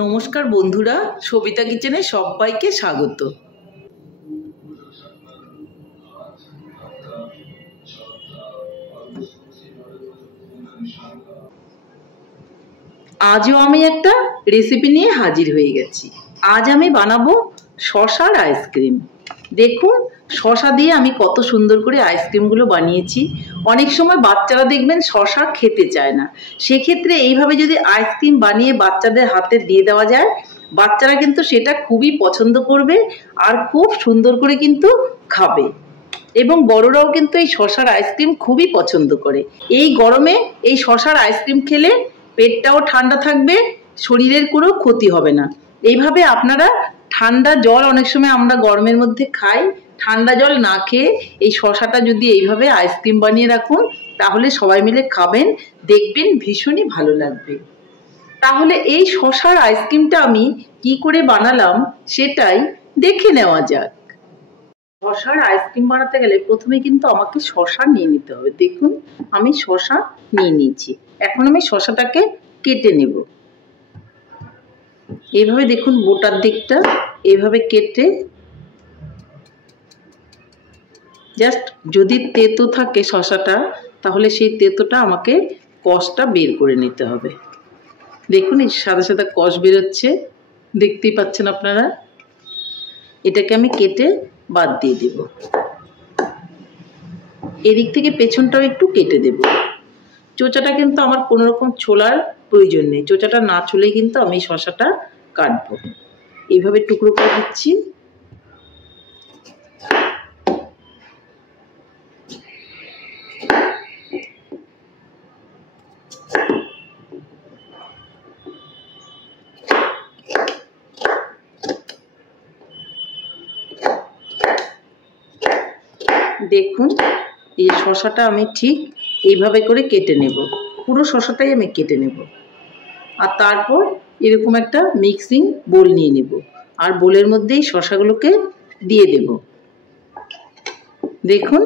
নমস্কার বন্ধুরা, সবিতা কিচেনে সবাইকে স্বাগত। আজও আমি একটা রেসিপি নিয়ে হাজির হয়ে গেছি। আজ আমি বানাবো শসার আইসক্রিম। দেখুন শসা দিয়ে আমি কত সুন্দর করে আইসক্রিমগুলো বানিয়েছি। অনেক সময় বাচ্চারা দেখবেন শসা খেতে চায় না, সেক্ষেত্রে এইভাবে যদি আইসক্রিম বানিয়ে বাচ্চাদের হাতে দিয়ে দেওয়া যায়, বাচ্চারা কিন্তু সেটা খুবই পছন্দ করবে আর খুব সুন্দর করে কিন্তু খাবে। এবং বড়রাও কিন্তু এই শসার আইসক্রিম খুবই পছন্দ করে। এই গরমে এই শসার আইসক্রিম খেলে পেটটাও ঠান্ডা থাকবে, শরীরের কোনো ক্ষতি হবে না। এইভাবে আপনারা ঠান্ডা জল, অনেক সময় আমরা গরমের মধ্যে খাই, ঠান্ডা জল না খেয়ে এই শসাটা যদি এইভাবে আইসক্রিম বানিয়ে রাখুন, তাহলে সবাই মিলে খাবেন, দেখবেন ভীষণই ভালো লাগবে। তাহলে এই শসার আইসক্রিমটা আমি কি করে বানালাম সেটাই দেখে নেওয়া যাক। শসার আইসক্রিম বানাতে গেলে প্রথমে কিন্তু আমাকে শসা নিয়ে নিতে হবে। দেখুন আমি শসা নিয়ে নিয়েছি। এখন আমি শসাটাকে কেটে নেব। এইভাবে দেখুন বোটার দিকটা এইভাবে কেটে, জাস্ট যদি তেতো থাকে শসাটা, তাহলে সেই তেতোটা আমাকে কষটা বের করে নিতে হবে। দেখুন এই সাদা সাদা কষ বেরোচ্ছে, দেখতেই পাচ্ছেন আপনারা। এটাকে আমি কেটে বাদ দিয়ে দেব। এদিক থেকে পেছনটাও একটু কেটে দেব। চোচাটা কিন্তু আমার কোনো রকম ছোলার প্রয়োজন নেই, চোচাটা না ছুলেই কিন্তু আমি শসাটা কাটবো। এইভাবে টুকরো করে দিচ্ছি। দেখুন এই শসাটা আমি ঠিক এইভাবে করে কেটে নেব, পুরো শসাটাই আমি কেটে নেব। আর তারপর এরকম একটা মিক্সিং বোল নিয়ে নেব, আর বোলের মধ্যেই শসাগুলোকে দিয়ে দেব। দেখুন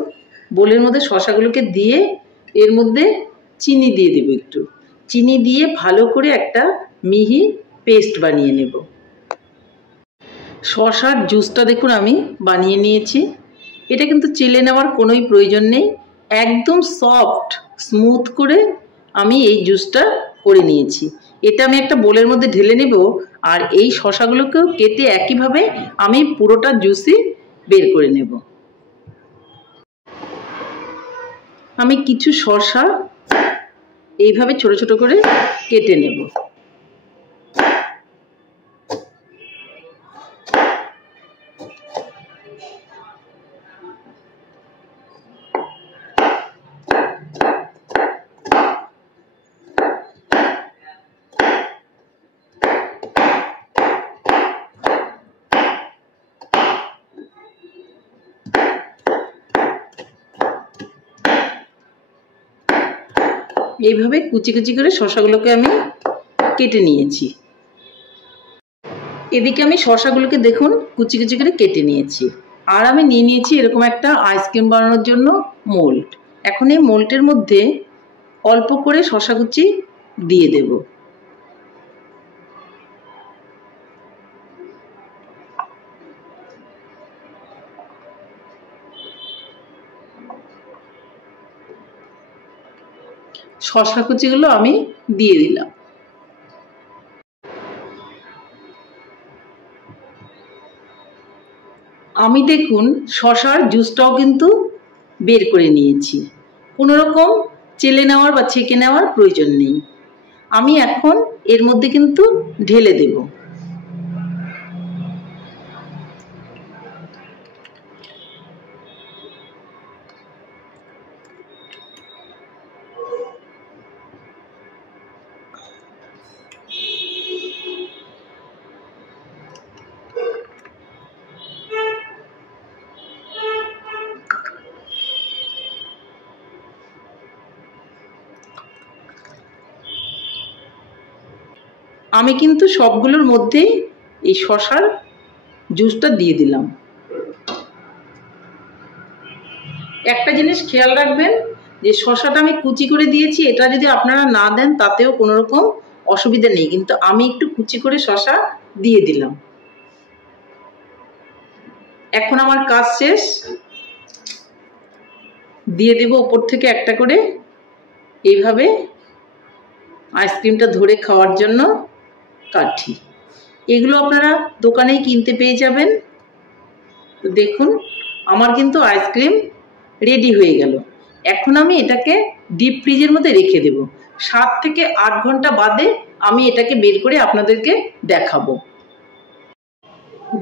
বোলের মধ্যে শসাগুলোকে দিয়ে এর মধ্যে চিনি দিয়ে দেব, একটু চিনি দিয়ে ভালো করে একটা মিহি পেস্ট বানিয়ে নেব। শসার জুসটা দেখুন আমি বানিয়ে নিয়েছি। এটা কিন্তু চেলে নেওয়ার কোনোই প্রয়োজন নেই, একদম সফট স্মুথ করে আমি এই জুসটা করে নিয়েছি। এটা আমি একটা বোলের মধ্যে ঢেলে নেব, আর এই শসাগুলোকেও কেটে একইভাবে আমি পুরোটা জুসই বের করে নেব। আমি কিছু শসা এইভাবে ছোট ছোট করে কেটে নেব। এইভাবে কুচি কুচি করে শসাগুলোকে আমি কেটে নিয়েছি। এদিকে আমি শসাগুলোকে দেখুন কুচি কুচি করে কেটে নিয়েছি। আর আমি নিয়ে নিয়েছি এরকম একটা আইসক্রিম বানানোর জন্য মোল্ড। এখন এই মোল্ডের মধ্যে অল্প করে শসা কুচি দিয়ে দেব। শসা কুচিগুলো আমি দিয়ে দিলাম। আমি দেখুন শসার জুসটাও কিন্তু বের করে নিয়েছি, কোনো রকম চেলে নেওয়ার বা ছেঁকে নেওয়ার প্রয়োজন নেই। আমি এখন এর মধ্যে কিন্তু ঢেলে দেব। আমি কিন্তু সবগুলোর মধ্যেই এই শসার জুসটা দিয়ে দিলাম। একটা জিনিস খেয়াল রাখবেন যে শসাটা আমি কুচি করে দিয়েছি, এটা যদি আপনারা না দেন তাতেও কোনো রকম অসুবিধা নেই, কিন্তু আমি একটু কুচি করে শসা দিয়ে দিলাম। এখন আমার কাজ শেষ। দিয়ে দেব উপর থেকে একটা করে এইভাবে আইসক্রিমটা ধরে খাওয়ার জন্য কাঠি। এগুলো আপনারা দোকানেই কিনতে পেয়ে যাবেন। তো দেখুন আমার কিন্তু আইসক্রিম রেডি হয়ে গেল। এখন আমি এটাকে ডিপ ফ্রিজের মধ্যে রেখে দেব। 7 থেকে 8 ঘন্টা বাদে আমি এটাকে বের করে আপনাদেরকে দেখাবো।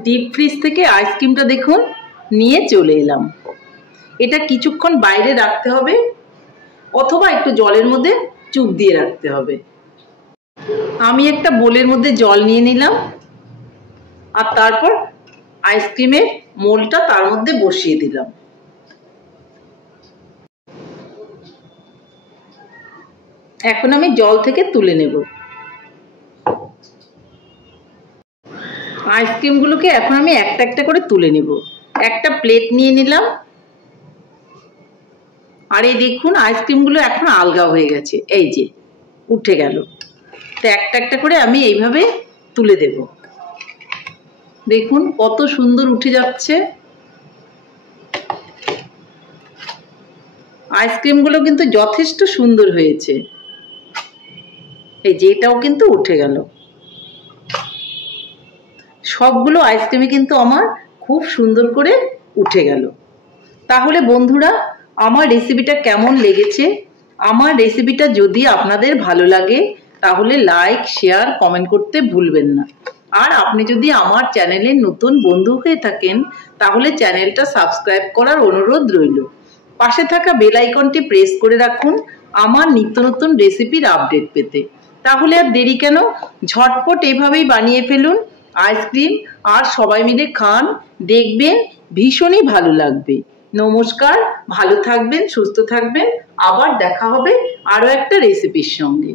ডিপ ফ্রিজ থেকে আইসক্রিমটা দেখুন নিয়ে চলে এলাম। এটা কিছুক্ষণ বাইরে রাখতে হবে অথবা একটু জলের মধ্যে চুপ দিয়ে রাখতে হবে। আমি একটা বোলের মধ্যে জল নিয়ে নিলাম আর তারপর আইসক্রিমের মোলটা তার মধ্যে বসিয়ে দিলাম। এখন আমি জল থেকে তুলে নেব। আইসক্রিমগুলোকে এখন আমি একটা একটা করে তুলে নেব। একটা প্লেট নিয়ে নিলাম আর এই দেখুন আইসক্রিমগুলো এখন আলগা হয়ে গেছে, এই যে উঠে গেল। তো একটা একটা করে আমি এইভাবে তুলে দেব। দেখুন কত সুন্দর উঠে যাচ্ছে। আইসক্রিমগুলো কিন্তু যথেষ্ট সুন্দর হয়েছে। এই যে এটাও কিন্তু উঠে গেল। সবগুলো আইসক্রিমই কিন্তু আমার খুব সুন্দর করে উঠে গেল। তাহলে বন্ধুরা আমার রেসিপিটা কেমন লেগেছে? আমার রেসিপিটা যদি আপনাদের ভালো লাগে তাহলে লাইক, শেয়ার, কমেন্ট করতে ভুলবেন না। আর আপনি যদি আমার চ্যানেলের নতুন বন্ধু হয়ে থাকেন তাহলে চ্যানেলটা সাবস্ক্রাইব করার অনুরোধ রইল। পাশে থাকা বেল আইকনটি প্রেস করে রাখুন আমার নিত্য নতুন রেসিপির আপডেট পেতে। তাহলে আর দেরি কেন, ঝটপট এভাবেই বানিয়ে ফেলুন আইসক্রিম আর সবাই মিলে খান, দেখবেন ভীষণই ভালো লাগবে। নমস্কার, ভালো থাকবেন, সুস্থ থাকবেন। আবার দেখা হবে আরও একটা রেসিপির সঙ্গে।